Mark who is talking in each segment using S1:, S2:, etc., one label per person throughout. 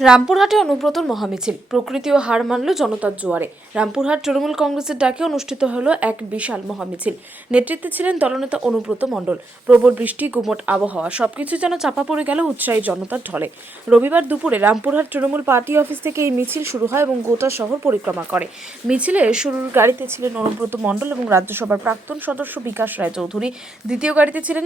S1: রামপুরহাটে অনুব্রতর মহামিছিল। প্রকৃতি ও হার মানল জনতার জোয়ারে। রামপুরহাট তৃণমূল কংগ্রেসের ডাকে অনুষ্ঠিত হলো এক বিশাল মহামিছিল। নেতৃত্বে ছিলেন দলনেতা অনুব্রত মণ্ডল। প্রবল বৃষ্টি, গুমট আবহাওয়া, সবকিছু যেন চাপা পড়ে গেল উৎসাহী জনতার ঢলে। রবিবার দুপুরে রামপুরহাট তৃণমূল পার্টি অফিস থেকে এই মিছিল শুরু হয় এবং গোটা শহর পরিক্রমা করে। মিছিলে শুরুর গাড়িতে ছিলেন অনুব্রত মণ্ডল এবং রাজ্যসভার প্রাক্তন সদস্য বিকাশ রায় চৌধুরী দ্বিতীয় গাড়িতে ছিলেন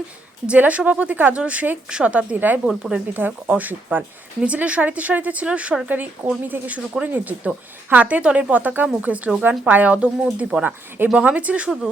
S1: জেলা সভাপতি কাজল শেখ, শতাব্দী রায়, বোলপুরের বিধায়ক অসিত পাল। মিছিলের সারিতে সারিতে ছিল সরকারি কর্মী থেকে শুরু করে নেতৃত্ব। হাতে দলের পতাকা, মুখে স্লোগান, পায়ে অদম্য উদ্দীপনা। এই মহামিছিল শুধু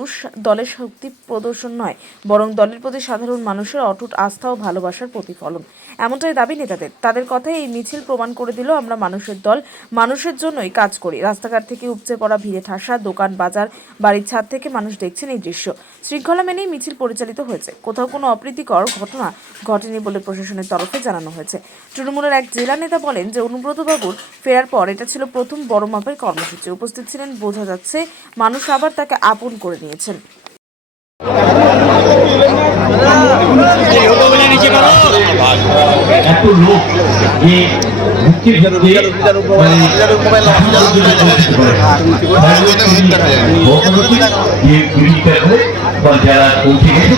S1: দলের শক্তি প্রদর্শন নয়, বরং দলের প্রতি সাধারণ মানুষের অটুট আস্থা ও ভালোবাসার প্রতিফলন। এমনটাই দাবি নেতাদের। তাদের কথায় এই মিছিল প্রমাণ করে দিল, আমরা মানুষের দল, মানুষের জন্যই কাজ করি। রাস্তাঘাট থেকে উপচে পড়া ভিড়ে ঠাসা দোকান, বাজার, বাড়ির ছাদ থেকে মানুষ দেখছেন এই দৃশ্য। শৃঙ্খলা মেনেই মিছিল পরিচালিত হয়েছে। কোথাও কোনো অপ্রীতিকর ঘটনা ঘটেনি বলে প্রশাসনের তরফে জানানো হয়েছে। তৃণমূলের এক জেলা নেতা বলেন যে অনুব্রতবাবুর ফেরার পর এটা ছিল প্রথম বড় মাপের কর্মসূচি। উপস্থিত ছিলেন, বোঝা যাচ্ছে মানুষ আবার তাকে আপন করে নিয়েছেন।
S2: লোক যে মুক্তির ক্ষেত্রে যে বিরিটা করে বা যারা পৌঁছে গেছে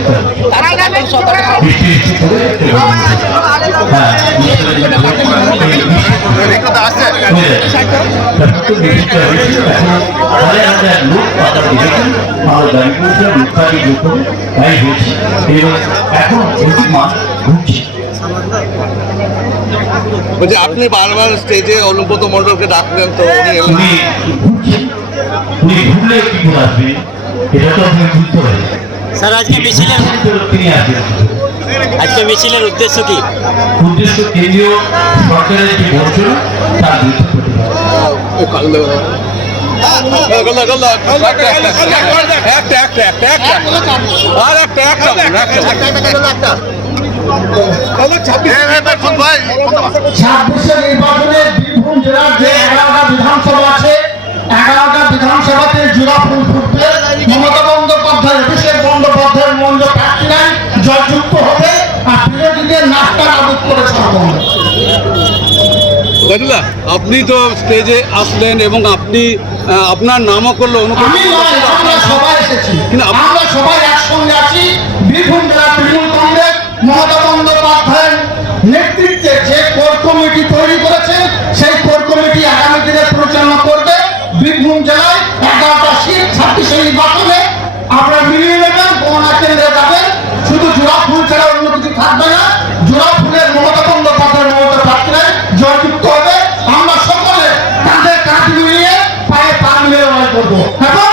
S2: এখন
S3: বলছি আপনি বারবার স্টেজে অনুব্রত মণ্ডলকে ডাকলেন তো উনি
S4: স্যার আজকে মিছিলের আজকে মিছিলের উদ্দেশ্য কি
S2: উদ্দেশ্য কেন্দ্রীয় সরকারের যে বঞ্চনা তার
S3: একটা, একটা, একটা, একটা, একটা, একটা, একটা, একটা, একটা।
S5: ছাব্বিশে নির্বাচনে বীরভূম জেলার যে এগারোটা বিধানসভা আছে এগারোটা বিধানসভাতে জোড়া ফুল ফুটবে। মমতা বন্দ্যোপাধ্যায় অভিষেক বন্দ্যোপাধ্যায়ের মঞ্চ প্রার্থী জয়যুক্ত হবে আর বিরোধীদের নাস্তা নাবুদ করে ছাড়বো
S3: আপনি তো স্টেজে আসলেন এবং আপনি আপনার নামও করল
S5: আমি সবাই এসেছি।
S3: কিন্তু
S5: আমরা সবাই করব।